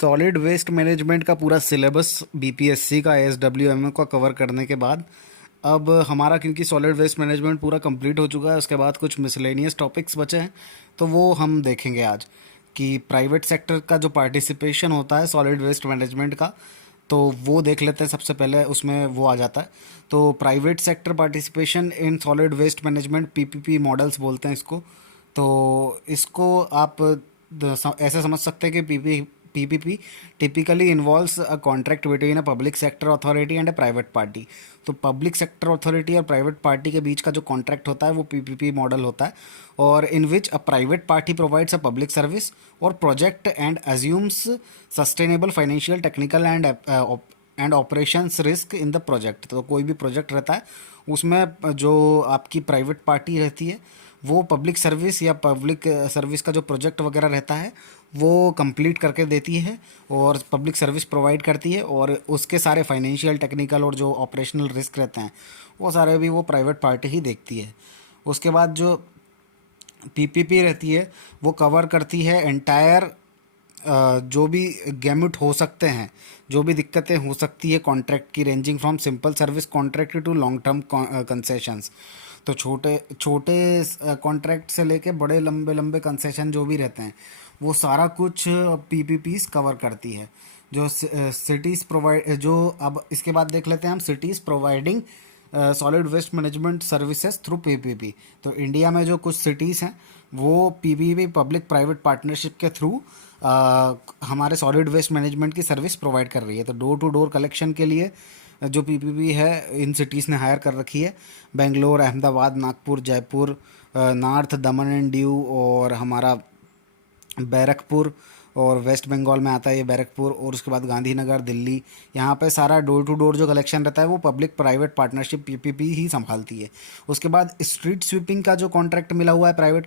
Solid waste management का पूरा syllabus BPSC का एएसडब्ल्यूएमओ का कवर करने के बाद अब हमारा, क्योंकि सॉलिड वेस्ट मैनेजमेंट पूरा कंप्लीट हो चुका है, उसके बाद कुछ मिसलेनियस टॉपिक्स बचे हैं तो वो हम देखेंगे आज कि प्राइवेट सेक्टर का जो पार्टिसिपेशन होता है सॉलिड वेस्ट मैनेजमेंट का, तो वो देख लेते हैं। सबसे पहले उसमें वो आ जाता है। तो private sector participation in solid waste management, PPP models बोलते हैं इसको। तो इसको आप ऐसे समझ सकते हैं कि PPP typically involves a contract between a public sector authority and a private party. तो पब्लिक सेक्टर अथॉरिटी और प्राइवेट पार्टी के बीच का जो कॉन्ट्रैक्ट होता है वो पीपीपी मॉडल होता है, और in which a private party provides a public service और project and assumes sustainable financial technical and operations risk in the project. तो कोई भी प्रोजेक्ट रहता है उसमें जो आपकी प्राइवेट पार्टी रहती है वो पब्लिक सर्विस या पब्लिक सर्विस का जो प्रोजेक्ट वगैरह रहता है वो कंप्लीट करके देती है और पब्लिक सर्विस प्रोवाइड करती है, और उसके सारे फाइनेंशियल टेक्निकल और जो ऑपरेशनल रिस्क रहते हैं वो सारे भी वो प्राइवेट पार्टी ही देखती है। उसके बाद जो पीपीपी रहती है वो कवर करती है एंटायर जो भी गैम्यूट हो सकते हैं, जो भी दिक्कतें हो सकती है कॉन्ट्रैक्ट की, ranging from simple service contract to long term concessions. तो छोटे छोटे कॉन्ट्रैक्ट से लेके बड़े लंबे लंबे कंसेशन जो भी रहते हैं वो सारा कुछ पीपीपीस कवर करती है। जो सिटीज़ प्रोवाइड, जो अब इसके बाद देख लेते हैं हम cities providing solid waste management services through PPP. तो इंडिया में जो कुछ सिटीज़ हैं वो पीपीपी पब्लिक प्राइवेट पार्टनरशिप के थ्रू हमारे सॉलिड वेस्ट मैनेजमेंट की सर्विस प्रोवाइड कर रही है। तो डोर टू डोर कलेक्शन के लिए जो पीपीपी है इन सिटीज़ ने हायर कर रखी है, Bangalore, Ahmedabad, Nagpur, Jaipur, north Daman and Diu, और हमारा बैरकपुर, और वेस्ट बंगाल में आता है ये बैरकपुर, और उसके बाद गांधीनगर, दिल्ली। यहाँ पे सारा डोर टू डोर जो कलेक्शन रहता है वो पब्लिक प्राइवेट पार्टनरशिप पीपीपी ही संभालती है। उसके बाद स्ट्रीट स्वीपिंग का जो कॉन्ट्रैक्ट मिला हुआ है प्राइवेट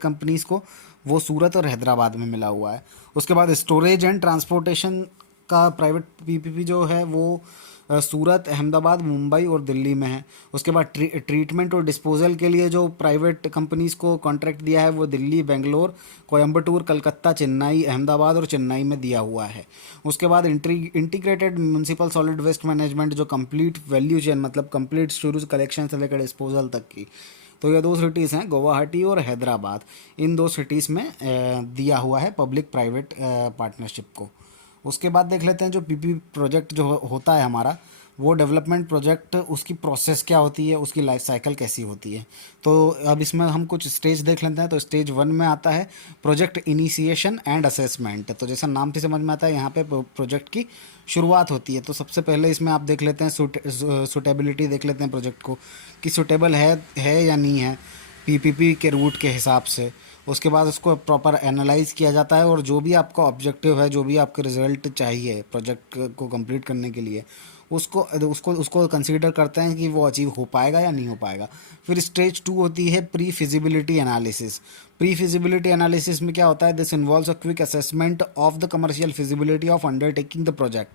कंपनीज़ को, वो सूरत और हैदराबाद में मिला हुआ है। उसके बाद स्टोरेज एंड ट्रांसपोर्टेशन का प्राइवेट पीपीपी जो है वो सूरत, अहमदाबाद, मुंबई और दिल्ली में है। उसके बाद ट्रीटमेंट और डिस्पोजल के लिए जो प्राइवेट कंपनीज़ को कॉन्ट्रैक्ट दिया है वो दिल्ली, बेंगलोर, कोयम्बटूर, कलकत्ता, चेन्नई, अहमदाबाद और चेन्नई में दिया हुआ है। उसके बाद integrated municipal solid waste management, जो कंप्लीट वैल्यू चेन, मतलब कंप्लीट शुरू से कलेक्शन से लेकर डिस्पोजल तक की। तो ये दो सिटीज़ हैं, गुवाहाटी और हैदराबाद। इन दो सिटीज़ में दिया हुआ है पब्लिक प्राइवेट पार्टनरशिप को। उसके बाद देख लेते हैं जो पीपी प्रोजेक्ट जो होता है हमारा, वो डेवलपमेंट प्रोजेक्ट, उसकी प्रोसेस क्या होती है, उसकी लाइफ साइकिल कैसी होती है। तो अब इसमें हम कुछ स्टेज देख लेते हैं। तो स्टेज 1 में आता है प्रोजेक्ट इनिशिएशन एंड असेसमेंट। तो जैसा नाम से समझ में आता है यहाँ पे प्रोजेक्ट की शुरुआत होती है। तो सबसे पहले इसमें आप देख लेते हैं सूटेबिलिटी देख लेते हैं प्रोजेक्ट को कि सूटेबल है या नहीं है पीपीपी के रूट के हिसाब से। उसके बाद उसको प्रॉपर एनालाइज किया जाता है, और जो भी आपका ऑब्जेक्टिव है, जो भी आपके रिजल्ट चाहिए प्रोजेक्ट को कंप्लीट करने के लिए, उसको उसको उसको कंसीडर करते हैं कि वो अचीव हो पाएगा या नहीं हो पाएगा। फिर स्टेज 2 होती है pre feasibility analysis. Pre feasibility analysis में क्या होता है, this involves a quick assessment of the commercial feasibility of undertaking the project.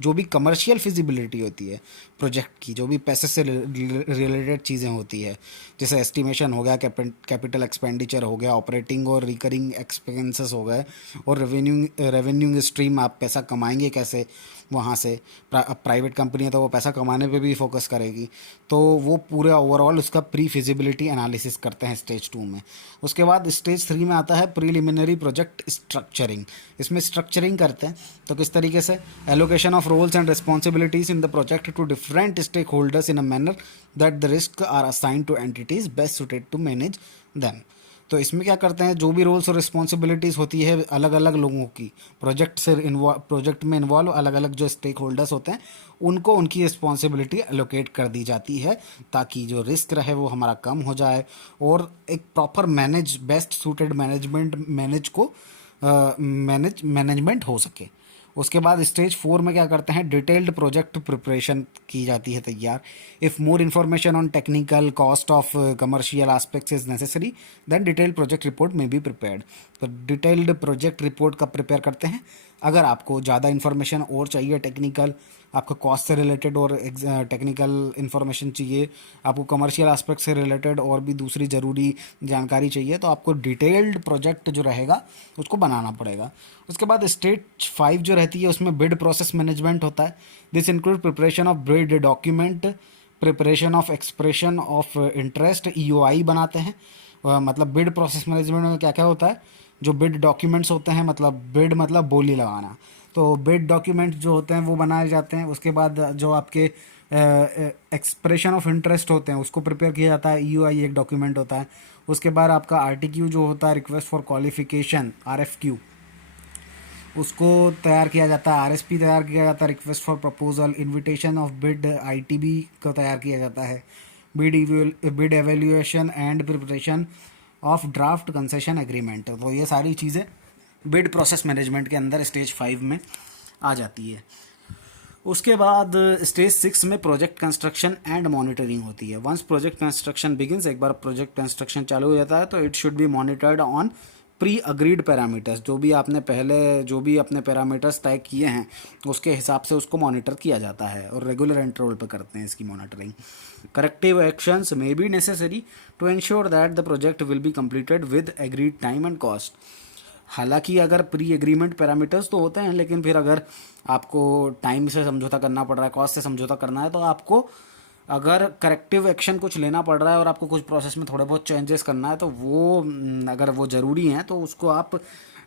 जो भी कमर्शियल फिजिबिलिटी होती है प्रोजेक्ट की, जो भी पैसे से रिलेटेड चीज़ें होती है, जैसे एस्टिमेशन हो गया, कैपिटल एक्सपेंडिचर हो गया, ऑपरेटिंग और रिकरिंग एक्सपेंसेस हो गए, और रेवेन्यू स्ट्रीम, आप पैसा कमाएंगे कैसे वहाँ से। प्राइवेट कंपनी है तो वो पैसा कमाने पे भी फोकस करेगी। तो वो पूरे ओवरऑल उसका प्री फिजिबिलिटी एनालिसिस करते हैं स्टेज 2 में। उसके बाद स्टेज 3 में आता है प्रीलिमिनरी प्रोजेक्ट स्ट्रक्चरिंग। इसमें स्ट्रक्चरिंग करते हैं। तो किस तरीके से, allocation of roles and responsibilities in the project to different stakeholders in a manner that the risks are assigned to entities best suited to manage them। तो इसमें क्या करते हैं, जो भी रोल्स और रिस्पॉन्सिबिलिटीज़ होती है अलग अलग लोगों की, प्रोजेक्ट में इन्वॉल्व अलग अलग जो स्टेक होल्डर्स होते हैं उनको उनकी रिस्पॉन्सिबिलिटी एलोकेट कर दी जाती है, ताकि जो रिस्क रहे वो हमारा कम हो जाए, और एक प्रॉपर बेस्ट सूटेड मैनेजमेंट हो सके। उसके बाद स्टेज 4 में क्या करते हैं, डिटेल्ड प्रोजेक्ट प्रिपरेशन की जाती है तैयार। If more information on technical cost of commercial aspects is necessary then detailed project report may be prepared. तो डिटेल्ड प्रोजेक्ट रिपोर्ट कब प्रिपेयर करते हैं, अगर आपको ज़्यादा इन्फॉर्मेशन और चाहिए टेक्निकल, आपको कॉस्ट से रिलेटेड और टेक्निकल इन्फॉर्मेशन चाहिए, आपको कमर्शियल एस्पेक्ट से रिलेटेड और भी दूसरी ज़रूरी जानकारी चाहिए, तो आपको डिटेल्ड प्रोजेक्ट जो रहेगा उसको बनाना पड़ेगा। उसके बाद स्टेज 5 जो रहती है उसमें बिड प्रोसेस मैनेजमेंट होता है। This include preparation of bid document, preparation of expression of interest, EOI बनाते हैं। मतलब बिड प्रोसेस मैनेजमेंट में क्या क्या होता है, जो बिड डॉक्यूमेंट्स होते हैं, मतलब बिड मतलब बोली लगाना, तो बिड डॉक्यूमेंट जो होते हैं वो बनाए जाते हैं। उसके बाद जो आपके एक्सप्रेशन ऑफ इंटरेस्ट होते हैं उसको प्रिपेयर किया जाता है, ईओआई एक डॉक्यूमेंट होता है। उसके बाद आपका आरटीक्यू जो होता है, रिक्वेस्ट फॉर क्वालिफिकेशन, आरएफक्यू, उसको तैयार किया जाता है। आरएसपी तैयार किया जाता है, request for proposal, invitation of bid, ITB को तैयार किया जाता है। Bid evaluation and preparation of draft concession agreement, तो ये सारी चीज़ें बिड प्रोसेस मैनेजमेंट के अंदर स्टेज 5 में आ जाती है। उसके बाद स्टेज 6 में प्रोजेक्ट कंस्ट्रक्शन एंड मॉनिटरिंग होती है। वंस प्रोजेक्ट कंस्ट्रक्शन बिगिंस, एक बार प्रोजेक्ट कंस्ट्रक्शन चालू हो जाता है तो it should be monitored on pre agreed parameters, जो भी आपने पहले जो भी अपने पैरामीटर्स तय किए हैं उसके हिसाब से उसको मॉनिटर किया जाता है और रेगुलर इंटरवल पे करते हैं इसकी monitoring. Corrective actions may be necessary to ensure that the project will be completed with agreed time and cost. हालांकि अगर प्री एग्रीमेंट पैरामीटर्स तो होते हैं, लेकिन फिर अगर आपको टाइम से समझौता करना पड़ रहा है, कॉस्ट से समझौता करना है, तो आपको अगर करेक्टिव एक्शन कुछ लेना पड़ रहा है और आपको कुछ प्रोसेस में थोड़े बहुत चेंजेस करना है, तो वो अगर वो ज़रूरी हैं तो उसको आप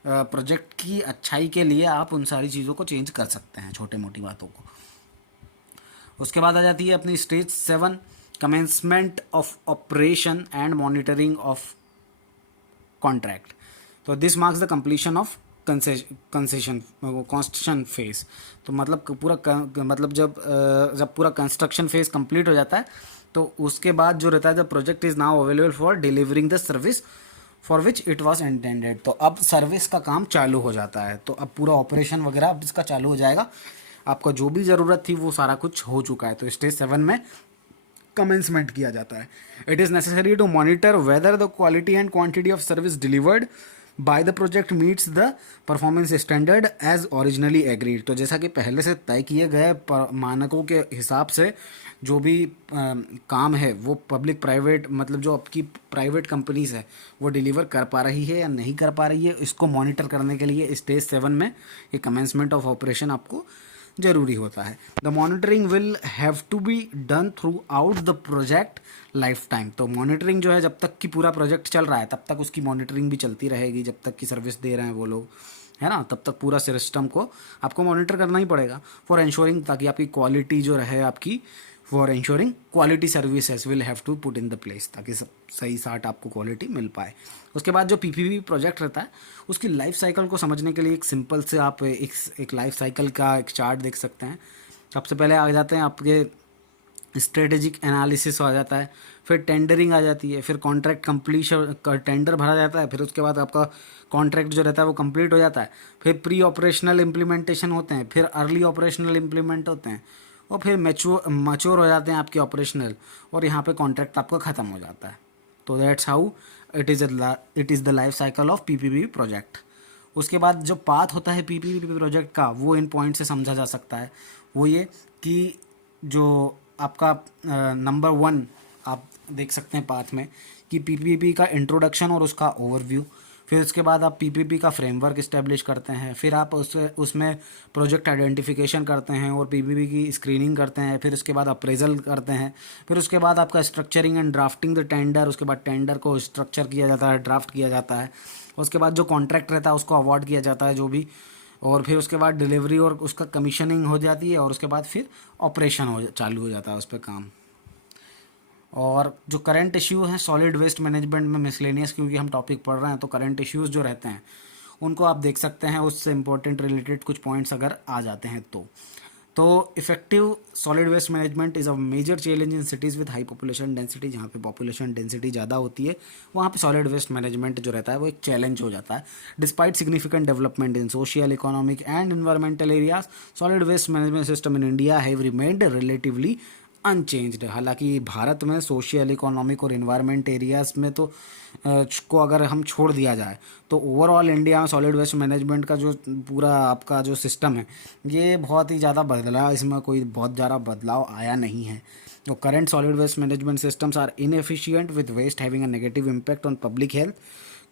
प्रोजेक्ट की अच्छाई के लिए आप उन सारी चीज़ों को चेंज कर सकते हैं, छोटे मोटी बातों को। उसके बाद आ जाती है अपनी stage 7, commencement of operation and monitoring of contract. तो this marks the completion of construction phase. तो मतलब मतलब जब पूरा कंस्ट्रक्शन फेज कंप्लीट हो जाता है तो उसके बाद जो रहता है, the project is now available for delivering the service for which it was intended. तो अब सर्विस का काम चालू हो जाता है, तो अब पूरा ऑपरेशन वगैरह अब इसका चालू हो जाएगा, आपका जो भी ज़रूरत थी वो सारा कुछ हो चुका है। तो स्टेज 7 में कमेंसमेंट किया जाता है। It is necessary to monitor whether the quality and quantity of service delivered by the project meets the performance standard as originally agreed. तो जैसा कि पहले से तय किए गए मानकों के हिसाब से जो भी काम है वो पब्लिक प्राइवेट, मतलब जो आपकी प्राइवेट कंपनीज है वो डिलीवर कर पा रही है या नहीं कर पा रही है, इसको मॉनिटर करने के लिए स्टेज 7 में ये कमेंसमेंट ऑफ ऑपरेशन आपको जरूरी होता है। The monitoring will have to be done throughout the project lifetime. तो मॉनिटरिंग जो है जब तक कि पूरा प्रोजेक्ट चल रहा है तब तक उसकी मॉनिटरिंग भी चलती रहेगी, जब तक कि सर्विस दे रहे हैं वो लोग, है ना, तब तक पूरा सिस्टम को आपको मॉनिटर करना ही पड़ेगा फॉर इंश्योरिंग, ताकि आपकी क्वालिटी जो रहे आपकी, for ensuring quality services will have to put in the place, ताकि सब सही साट आपको क्वालिटी मिल पाए। उसके बाद जो पीपीपी प्रोजेक्ट रहता है उसकी लाइफ साइकिल को समझने के लिए एक सिंपल से आप एक लाइफ साइकिल का एक चार्ट देख सकते हैं। सबसे पहले आ जाते हैं आपके स्ट्रेटेजिक एनालिसिस आ जाता है, फिर टेंडरिंग आ जाती है, फिर कॉन्ट्रैक्ट कंप्लीशन का टेंडर भरा जाता है, फिर उसके बाद आपका कॉन्ट्रैक्ट जो रहता है वो कंप्लीट हो जाता है, फिर प्री ऑपरेशनल इम्प्लीमेंटेशन होते हैं, फिर अर्ली ऑपरेशनल इम्प्लीमेंट होते हैं, और फिर मैच्योर हो जाते हैं आपके ऑपरेशनल, और यहाँ पे कॉन्ट्रैक्ट आपका ख़त्म हो जाता है। तो that's how it is the life cycle of PPP project. उसके बाद जो पाथ होता है पीपीपी प्रोजेक्ट का वो इन पॉइंट से समझा जा सकता है। वो ये कि जो आपका नंबर 1 आप देख सकते हैं पाथ में कि पीपीपी का इंट्रोडक्शन और उसका ओवरव्यू, फिर उसके बाद आप पीपीपी का फ्रेमवर्क इस्टेब्लिश करते हैं, फिर आप उसमें प्रोजेक्ट आइडेंटिफिकेशन करते हैं और पीपीपी की स्क्रीनिंग करते हैं, फिर उसके बाद अप्रेजल करते हैं, फिर उसके बाद आपका structuring and drafting the tender, उसके बाद टेंडर को स्ट्रक्चर किया जाता है, ड्राफ्ट किया जाता है, उसके बाद जो कॉन्ट्रैक्ट रहता है उसको अवार्ड किया जाता है जो भी, और फिर उसके बाद डिलीवरी और उसका कमीशनिंग हो जाती है, और उसके बाद फिर ऑपरेशन चालू हो जाता है उस पर काम। और जो करंट इश्यू है सॉलिड वेस्ट मैनेजमेंट में मिसलेनियस, क्योंकि हम टॉपिक पढ़ रहे हैं तो करंट इश्यूज़ जो रहते हैं उनको आप देख सकते हैं, उससे इंपॉर्टेंट रिलेटेड कुछ पॉइंट्स अगर आ जाते हैं तो effective solid waste management is a major challenge in cities with high population density. जहाँ पे पॉपुलेशन डेंसिटी ज़्यादा होती है वहाँ पे सॉलिड वेस्ट मैनेजमेंट जो रहता है वो एक चैलेंज हो जाता है। Despite significant development in social, economic and environmental areas, solid waste management system in India have remained relatively unchanged. हालांकि भारत में सोशल, इकोनॉमिक और इन्वायरमेंट एरियाज में तो को अगर हम छोड़ दिया जाए तो ओवरऑल इंडिया में सॉलिड वेस्ट मैनेजमेंट का जो पूरा आपका जो सिस्टम है ये बहुत ही ज़्यादा बदला, इसमें कोई बहुत ज़्यादा बदलाव आया नहीं है। तो current solid waste management systems are inefficient with waste having a negative impact on public health.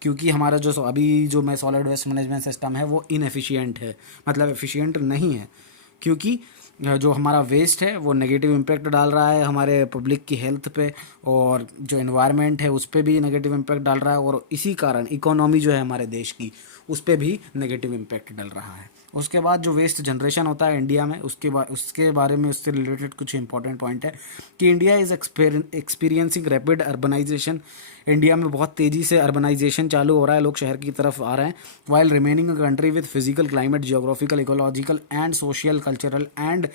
क्योंकि हमारा जो अभी जो मैं सॉलिड वेस्ट मैनेजमेंट सिस्टम है वो इनएफिशिएंट है, मतलब एफिशिएंट नहीं है। क्योंकि जो हमारा वेस्ट है वो नेगेटिव इम्पैक्ट डाल रहा है हमारे पब्लिक की हेल्थ पे, और जो एनवायरनमेंट है उस पर भी नेगेटिव इम्पैक्ट डाल रहा है, और इसी कारण इकोनॉमी जो है हमारे देश की उस पर भी नेगेटिव इम्पैक्ट डल रहा है। उसके बाद जो वेस्ट जनरेशन होता है इंडिया में, उसके बारे में उससे रिलेटेड कुछ इंपॉर्टेंट पॉइंट है कि India is experiencing rapid urbanisation. India में बहुत तेज़ी से अर्बनाइजेशन चालू हो रहा है, लोग शहर की तरफ आ रहे हैं। While remaining a country with physical, climate, geographical, ecological and social, cultural and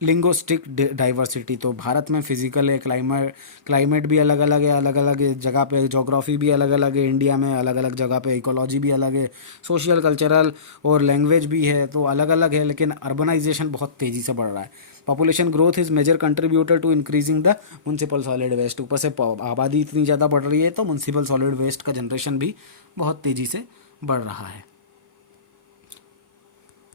linguistic diversity. तो भारत में फिजिकल है, क्लाइमेट भी अलग अलग है, अलग अलग जगह पे जोग्राफी भी अलग अलग है, इंडिया में अलग अलग जगह पे इकोलॉजी भी अलग है, सोशल, कल्चरल और लैंग्वेज भी है, तो अलग अलग है। लेकिन अर्बनाइजेशन बहुत तेज़ी से बढ़ रहा है। Population growth is major contributor to increasing the municipal solid waste. ऊपर से आबादी इतनी ज़्यादा बढ़ रही है तो म्यूनसिपल सॉलिड वेस्ट का जनरेशन भी बहुत तेज़ी से बढ़ रहा है।